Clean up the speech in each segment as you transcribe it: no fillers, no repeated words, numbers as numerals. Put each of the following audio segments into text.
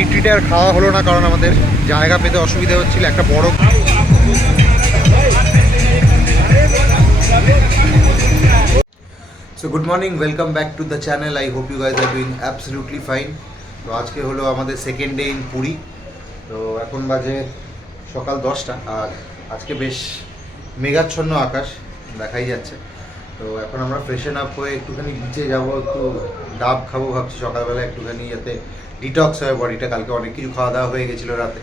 রিট্রিটে আর খাওয়া হলো না, কারণ আমাদের জায়গা পেতে অসুবিধা হচ্ছিল। একটা বড় so good morning, welcome back to the channel. I hope you guys are doing absolutely fine. তো আজকে হলো আমাদের সেকেন্ড ডে ইন পুরী। তো এখন বাজে সকাল 10টা, আর আজকে বেশ মেঘাচ্ছন্ন আকাশ দেখাই যাচ্ছে। তো এখন আমরা ফ্রেশন আপ হয়ে একটুখানি বিচে যাব, একটু ডাব খাবো ভাবছি সকালবেলা, একটুখানি যাতে ডিটক্স হয় বডিটা। কালকে অনেক কিছু খাওয়া দাওয়া হয়ে গেছিলো রাতে।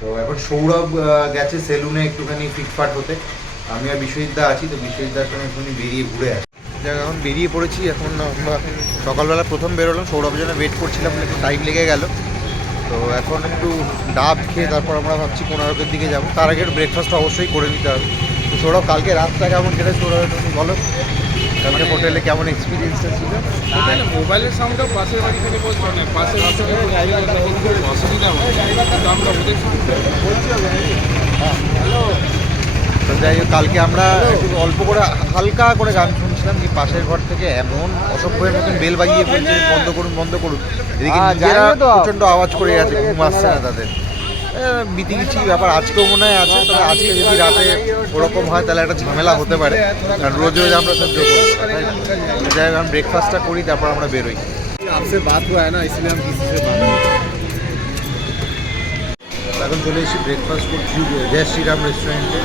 তো এখন সৌরভ গেছে সেলুনে একটুখানি ফিটফাট হতে, আমি আর বিশ্বজিৎদা আছি। তো বিশ্বজিৎদার সঙ্গে একটুখানি বেরিয়ে ঘুরে আসি। এখন বেরিয়ে পড়েছি। এখন আমরা সকালবেলা প্রথম বেরোলাম, সৌরভের জন্য ওয়েট করছিলাম, একটু টাইম লেগে গেল। তো এখন একটু ডাব খেয়ে তারপর আমরা ভাবছি কোনারকের দিকে যাবো। তার আগে ব্রেকফাস্ট অবশ্যই করে নিতে হবে। তো সৌরভ, কালকে রাতটা কেমন কেটে সৌরভ তুমি বলো, কালকে হোটেলে কেমন এক্সপিরিয়েন্সটা ছিল? মোবাইলের সাউন্ডটা পাশের বাড়ি থেকে বলছো না, পাশের বাড়ি থেকে অসুবিধা হয়, আমরা ওদের হ্যালো। তো যাই হোক, কালকে আমরা একটু অল্প করে হালকা করে গান শুনছিলাম, যে পাশের ঘর থেকে এমন অসভ্যের মতন বেল বাজিয়ে বলছে বন্ধ করুন বন্ধ করুন। এদিকে নিজেরা প্রচণ্ড আওয়াজ করে যাচ্ছে, ঘুম আসছে না তাদের। বিতিকিচি ব্যাপার আজকেও মনে হয় আছে। তবে আজকে যদি রাতে ওরকম হয় তাহলে একটা ঝামেলা হতে পারে, কারণ রোজ রোজ আমরা সহ্য করবো। যাই হোক, আমি ব্রেকফাস্টটা করি, তারপর আমরা বেরোই। आपसे बात हुआ है ना, इसलिए हम किसी से बात এখন চলে এসেছি ব্রেকফাস্ট করছি জয় শ্রীরাম রেস্টুরেন্টে।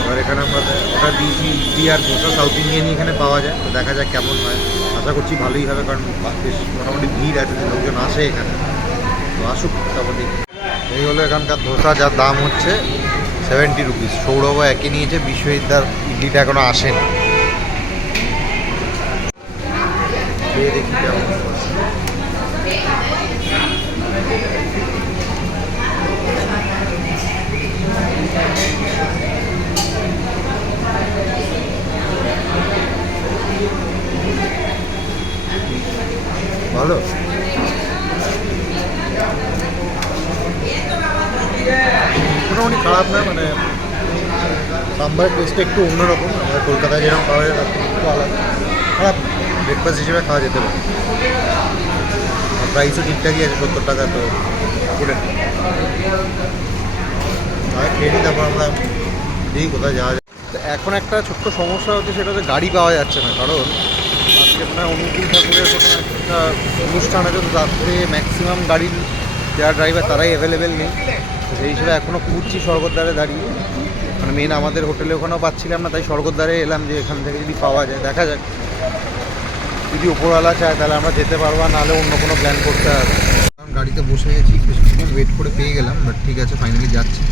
এবার এখানে আমরা অর্ডার দিয়েছি ইডলি আর ধোসা, সাউথ ইন্ডিয়ানই এখানে পাওয়া যায়। তো দেখা যাক কেমন হয়, আশা করছি ভালোই হবে, কারণ বেশ মোটামুটি ভিড় আছে, লোকজন আসে এখানে। তো আসুক মোটামুটি। এই হলো এখানকার ধোসা, যার দাম হচ্ছে 70 রুপিস। সৌরভ একই নিয়েছে, বিশ্বজিৎদার ইডলিটা এখনো আসেনি। খেয়ে দেখি কেমন। ভালো, মোটামুটি খারাপ না, মানে সাম্বারের টেস্টটা একটু অন্যরকম। আমরা কলকাতায় যেরকম পাওয়া যায় তার থেকে একটু আলাদা। খারাপ, ব্রেকফাস্ট হিসেবে খাওয়া যেতে পারে। প্রাইসও ঠিকঠাকই আছে, 70 টাকা। তো করে খেয়ে নিই, তারপর আমরা দেখি কোথায় যাওয়া যায়। এখন একটা ছোট্ট সমস্যা হচ্ছে, সেটা হচ্ছে গাড়ি পাওয়া যাচ্ছে না। কারণ আজকে আপনার অনুকূল ঠাকুরের কোনো একটা অনুষ্ঠান আছে, তো রাত্রে ম্যাক্সিমাম গাড়ির যারা ড্রাইভার তারাই অ্যাভেলেবেল নেই। তো সেই হিসেবে এখনও খুঁজছি স্বর্গদ্বারে দাঁড়িয়ে, মানে মেন আমাদের হোটেলে ওখানেও পাচ্ছিলাম না, তাই স্বর্গদ্বারে এলাম যে এখান থেকে যদি পাওয়া যায়। দেখা যাক, যদি ওপরওয়ালা চায় তাহলে আমরা যেতে পারবো, নাহলে অন্য কোনো প্ল্যান করতে হবে। কারণ গাড়িতে বসে গেছি, কিছুক্ষণ ওয়েট করে পেয়ে গেলাম, বাট ঠিক আছে, ফাইনালি যাচ্ছি।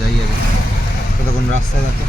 যাই আগে, ততক্ষণ রাস্তা দেখো।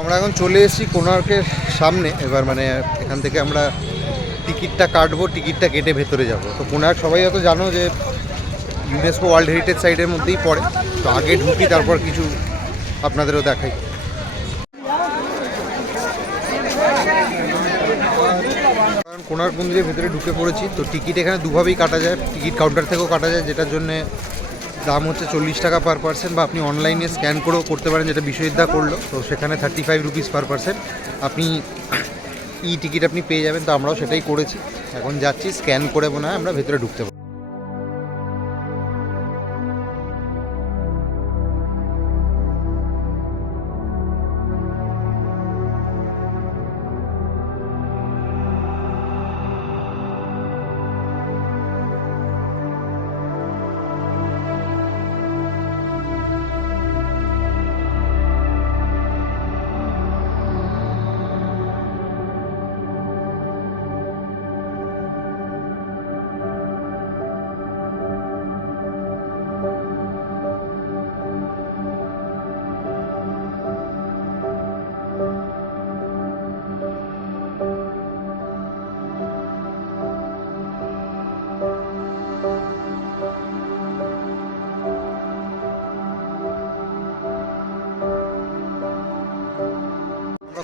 আমরা এখন চলে এসেছি কোণার্কের সামনে। এবার মানে এখান থেকে আমরা টিকিটটা কাটবো, টিকিটটা কেটে ভেতরে যাব। তো কোণার্ক সবাই হয়তো জানো যে ইউনেস্কো ওয়ার্ল্ড হেরিটেজ সাইটের মধ্যেই পড়ে। তো আগে ঢুকি, তারপর কিছু আপনাদেরও দেখাই। কোণার্ক মন্দিরের ভেতরে ঢুকে পড়েছি। তো টিকিট এখানে দুভাবেই কাটা যায়, টিকিট কাউন্টার থেকেও কাটা যায়, যেটার জন্য দাম হচ্ছে 40 টাকা পার পার্সন, বা আপনি অনলাইনে স্ক্যান করেও করতে পারেন, যেটা বিশ্বজিৎদা করলো। তো সেখানে 35 রুপিস পার পার্সন আপনি ই টিকিট আপনি পেয়ে যাবেন। তো আমরাও সেটাই করেছি, এখন যাচ্ছি স্ক্যান করে মনে হয় আমরা ভেতরে ঢুকতে পারবো।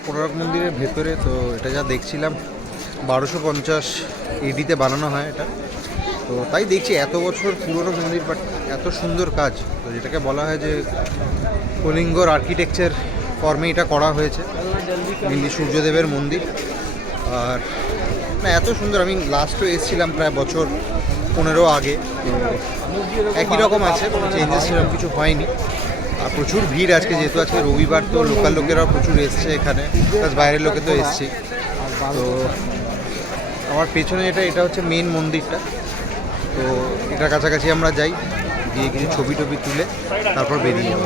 কোণার্ক মন্দিরের ভেতরে, তো এটা যা দেখছিলাম 1250 এডিতে বানানো হয় এটা। তো তাই দেখছি এত বছর পুরনো মন্দির, বাট এত সুন্দর কাজ, তো যেটাকে বলা হয় যে কলিঙ্গর আর্কিটেকচার ফর্মে এটা করা হয়েছে, মেনলি সূর্যদেবের মন্দির। আর না এত সুন্দর, আমি লাস্টও এসেছিলাম প্রায় বছর 15 আগে, তো একই রকম আছে, কোনো চেঞ্জেস সেরকম কিছু হয়নি। আর প্রচুর ভিড় আজকে, যেহেতু আজকে রবিবার, তো লোকাল লোকেরাও প্রচুর এসছে এখানে, প্লাস বাইরের লোকে তো এসছে। তো আমার পেছনে এটা হচ্ছে মেন মন্দিরটা। তো এটার কাছাকাছি আমরা যাই, গিয়ে কিছু ছবি টবি তুলে তারপর বেরিয়ে যাবো।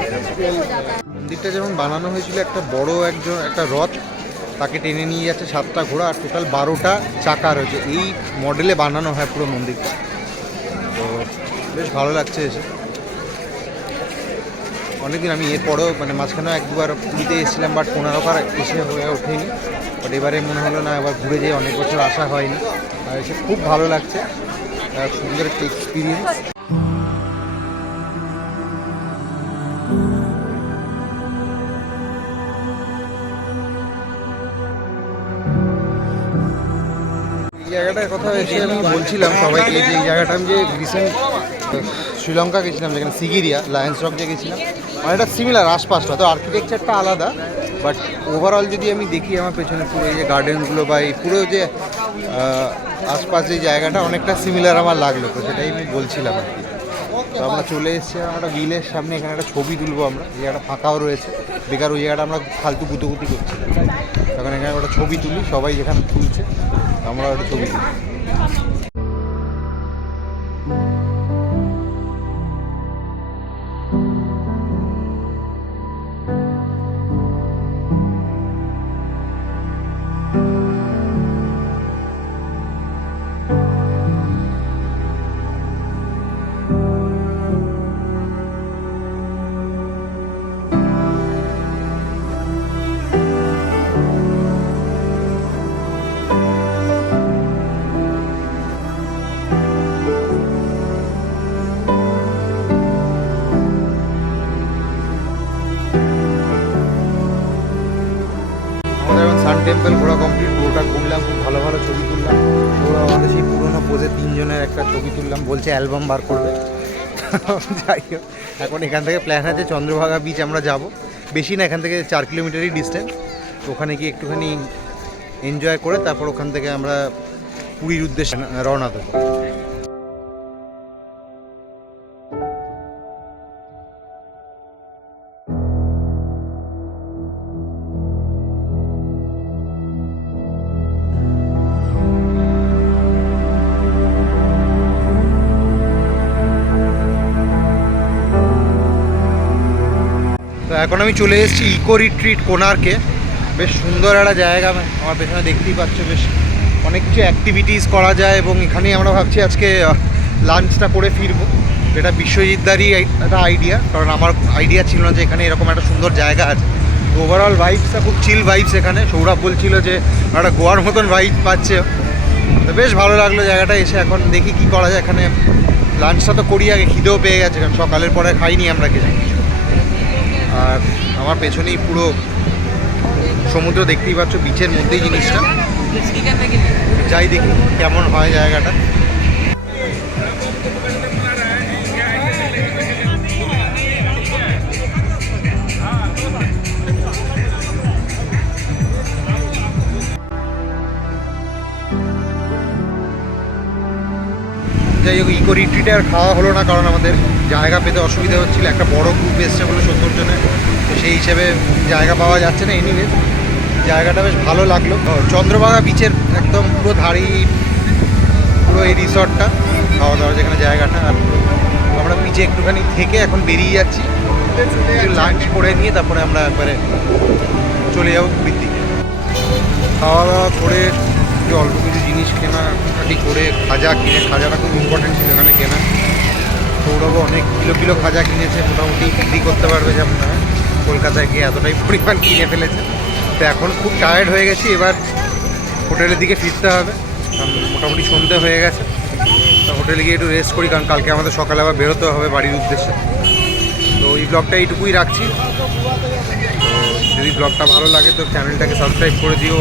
মন্দিরটা যেমন বানানো হয়েছিল, একটা বড় একটা রথ, তাকে টেনে নিয়ে যাচ্ছে 7টা ঘোড়া, আর টোটাল 12টা চাকা রয়েছে। এই মডেলে বানানো হয় পুরো মন্দিরটা। তো বেশ ভালো লাগছে এসে। অনেকদিন আমি এরপরেও মানে মাঝখানেও এক দুবার পুরীতে এসেছিলাম, বাট কোণার্ক আর এসে হয়ে ওঠেনি। বাট এবারে মনে হলো না, এবার ঘুরে যেয়ে অনেক বছর আসা হয়নি, আর এসে খুব ভালো লাগছে, সুন্দর একটা এক্সপিরিয়েন্স। এই জায়গাটার কথা এসে আমি বলছিলাম সবাইকে, যে এই জায়গাটা আমি যে রিসেন্ট শ্রীলঙ্কা গেছিলাম, যেখানে সিগিরিয়া লায়ন্স রক যে গেছিলাম, অনেকটা সিমিলার আশপাশটা, তো আর্কিটেকচারটা আলাদা, বাট ওভারঅল যদি আমি দেখি আমার পেছনে পুরো এই যে গার্ডেনগুলো বা এই পুরো যে আশপাশ যে জায়গাটা অনেকটা সিমিলার আমার লাগলো, তো সেটাই আমি বলছিলাম আর কি। তো আমরা চলে এসেছি আমরা বিলের সামনে, এখানে একটা ছবি তুলবো আমরা, এই জায়গাটা ফাঁকাও রয়েছে, বেকার ওই জায়গাটা আমরা ফালতু গুতোগুতি করছিলাম, তখন এখানে একটা ছবি তুলি, সবাই যেখানে তুলছে আমরা একটা ছবি তুলি। সান টেম্পল ঘোরা কমপ্লিট, পুরোটা ঘুরলাম, খুব ভালো ভালো ছবি তুললাম। ওরা আমাদের সেই পুরোনো পোজে 3 জনের একটা ছবি তুললাম, বলছে অ্যালবাম বার করবে। যাই হোক, এখন এখান থেকে প্ল্যান আছে চন্দ্রভাগা বিচ আমরা যাব, বেশি না, এখান থেকে 4 কিলোমিটারই ডিস্টেন্স। ওখানে গিয়ে একটুখানি এনজয় করে তারপর ওখান থেকে আমরা পুরীর উদ্দেশ্যে রওনা দেবো। তো এখন আমি চলে এসেছি ইকো রিট্রিট কোণার্কে, বেশ সুন্দর একটা জায়গা, আমার পেছনে দেখতেই পাচ্ছ, বেশ অনেক কিছু অ্যাক্টিভিটিস করা যায়, এবং এখানেই আমরা ভাবছি আজকে লাঞ্চটা করে ফিরবো। এটা বিশ্বজিৎদারই একটা আইডিয়া, কারণ আমার আইডিয়া ছিল না যে এখানে এরকম একটা সুন্দর জায়গা আছে। তো ওভারঅল ভাইবসটা খুব চিল ভাইবস এখানে, সৌরভ বলছিল যে একটা গোয়ার মতন ভাইব পাচ্ছে, তো বেশ ভালো লাগলো জায়গাটা এসে। এখন দেখি কি করা যায়, এখানে লাঞ্চটা তো করি আগে, খিদেও পেয়ে গেছে, কারণ সকালের পরে খাইনি আমরা কিছু। আর আমার পেছনেই পুরো সমুদ্র দেখতেই পাচ্ছ, বিচের মধ্যেই জিনিসটা। যাই দেখি কেমন হয় জায়গাটা। যাই হোক, ইকো রিট্রিটে আর খাওয়া হলো না, কারণ আমাদের জায়গা পেতে অসুবিধা হচ্ছিল। একটা বড় গ্রুপ এসছে বলে 70 জনের, তো সেই হিসেবে জায়গা পাওয়া যাচ্ছে না। এনিওয়ে জায়গাটা বেশ ভালো লাগলো। চন্দ্রভাগা বিচের একদম পুরো ধারেই পুরো এই রিসর্টটা, খাওয়া দাওয়ার যেখানে জায়গাটা। আর আমরা বিচে একটুখানি থেকে এখন বেরিয়ে যাচ্ছি, লাঞ্চ করে নিয়ে তারপরে আমরা একবারে চলে যাবো পুরীর দিকে। খাওয়া দাওয়া করে একটু অল্প কিছু জিনিস কেনাকাটি করে খাজাটা খুব ইম্পর্টেন্ট ছিল এখানে কেনা। সৌরভও অনেক কিলো কিলো খাজা কিনেছে, মোটামুটি বিক্রি করতে পারবে, যেমন না কলকাতায় গিয়ে এতটাই পরিমাণ কিনে ফেলেছে। তো এখন খুব টায়ার্ড হয়ে গেছি, এবার হোটেলের দিকে ফিরতে হবে, কারণ মোটামুটি সন্ধে হয়ে গেছে। তো হোটেলে গিয়ে একটু রেস্ট করি, কারণ কালকে আমাদের সকালে আবার বেরোতে হবে বাড়ির উদ্দেশ্যে। তো এই ব্লগটা এইটুকুই রাখছি। তো যদি ব্লগটা ভালো লাগে তো চ্যানেলটাকে সাবস্ক্রাইব করে দিও।